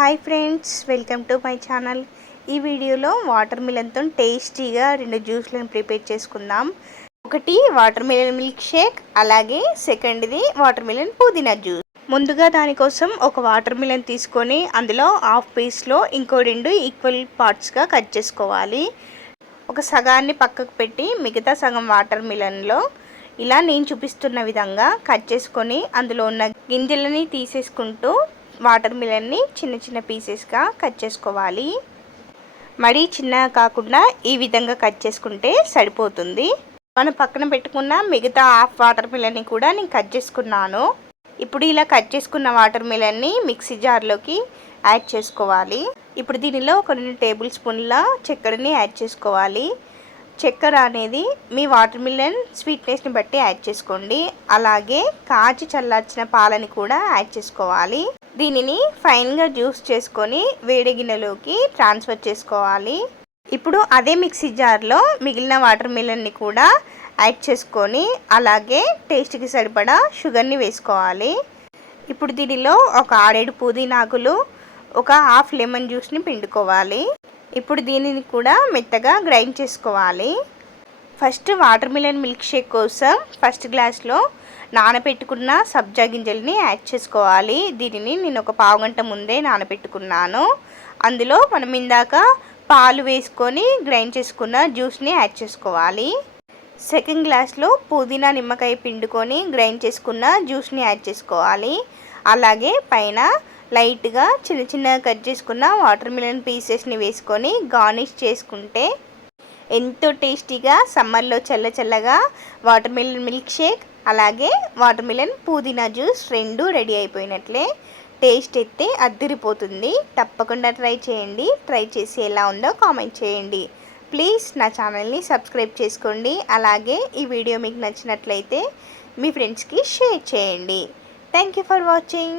Hi friends welcome to my channel. ఈ వీడియోలో water మిలన్తో టేస్టీగా రెండు జ్యూస్లను ప్రిపేర్ చేసుకుందాం. ఒకటి వాటర్ మిలన్ మిల్క్ షేక్ అలాగే సెకండ్ది వాటర్ మిలన్ పుదీనా జ్యూస్. ముందుగా దానికోసం ఒక వాటర్ మిలన్ తీసుకొని అందులో హాఫ్ పీస్లో ఇంకో రెండు ఈక్వల్ పార్ట్స్గా కట్ చేసుకోవాలి. ఒక సగాన్ని పక్కకు పెట్టి మిగతా సగం వాటర్ మిలన్లో ఇలా నేను చూపిస్తున్న విధంగా కట్ చేసుకొని అందులో ఉన్న గింజలని తీసేసుకుంటూ వాటర్ మిలన్ని చిన్న చిన్న పీసెస్గా కట్ చేసుకోవాలి. మరీ చిన్నగా కాకుండా ఈ విధంగా కట్ చేసుకుంటే సరిపోతుంది. మనం పక్కన పెట్టుకున్న మిగతా హాఫ్ వాటర్ మిలన్ని కూడా నేను కట్ చేసుకున్నాను. ఇప్పుడు ఇలా కట్ చేసుకున్న వాటర్ మిలన్ని మిక్సీ జార్లోకి యాడ్ చేసుకోవాలి. ఇప్పుడు దీనిలో ఒక రెండు టేబుల్ స్పూన్ల చక్కెరని యాడ్ చేసుకోవాలి. చక్కెర అనేది మీ వాటర్ మిలన్ స్వీట్నెస్ని బట్టి యాడ్ చేసుకోండి. అలాగే కాచి చల్లార్చిన పాలని కూడా యాడ్ చేసుకోవాలి. దీనిని ఫైన్గా జ్యూస్ చేసుకొని వేడి గిన్నెలోకి ట్రాన్స్ఫర్ చేసుకోవాలి. ఇప్పుడు అదే మిక్సీ జార్లో మిగిలిన వాటర్ మిలన్ని కూడా యాడ్ చేసుకొని అలాగే టేస్ట్కి సరిపడా షుగర్ని వేసుకోవాలి. ఇప్పుడు దీనిలో ఒక ఆరేడు పుదీనాకులు ఒక హాఫ్ లెమన్ జ్యూస్ని పిండుకోవాలి. ఇప్పుడు దీనిని కూడా మెత్తగా గ్రైండ్ చేసుకోవాలి. First watermelon milk shake కోసం ఫస్ట్ గ్లాస్లో నానబెట్టుకున్న సబ్జా గింజల్ని యాడ్ చేసుకోవాలి. దీనిని నేను ఒక పావు గంట ముందే నానబెట్టుకున్నాను అందులో మనం ఇందాక పాలు వేసుకొని గ్రైండ్ చేసుకున్న జ్యూస్ని యాడ్ చేసుకోవాలి. సెకండ్ గ్లాస్లో పుదీనా నిమ్మకాయ పిండుకొని గ్రైండ్ చేసుకున్న జ్యూస్ని యాడ్ చేసుకోవాలి. అలాగే పైన లైట్గా చిన్న చిన్నగా కట్ చేసుకున్న వాటర్ మిలన్ పీసెస్ని వేసుకొని గార్నిష్ చేసుకుంటే ఎంతో టేస్టీగా సమ్మర్లో చల్ల చల్లగా వాటర్ మిలన్ మిల్క్ షేక్ అలాగే వాటర్ మిలన్ పుదీనా జ్యూస్ రెండు రెడీ అయిపోయినట్లే టేస్ట్ అయితే అద్దరిపోతుంది. తప్పకుండా ట్రై చేయండి. ట్రై చేసి ఎలా ఉందో కామెంట్ చేయండి. ప్లీజ్ నా ఛానల్ని సబ్స్క్రైబ్ చేసుకోండి. అలాగే ఈ వీడియో మీకు నచ్చినట్లయితే మీ ఫ్రెండ్స్కి షేర్ చేయండి. Thank you for watching.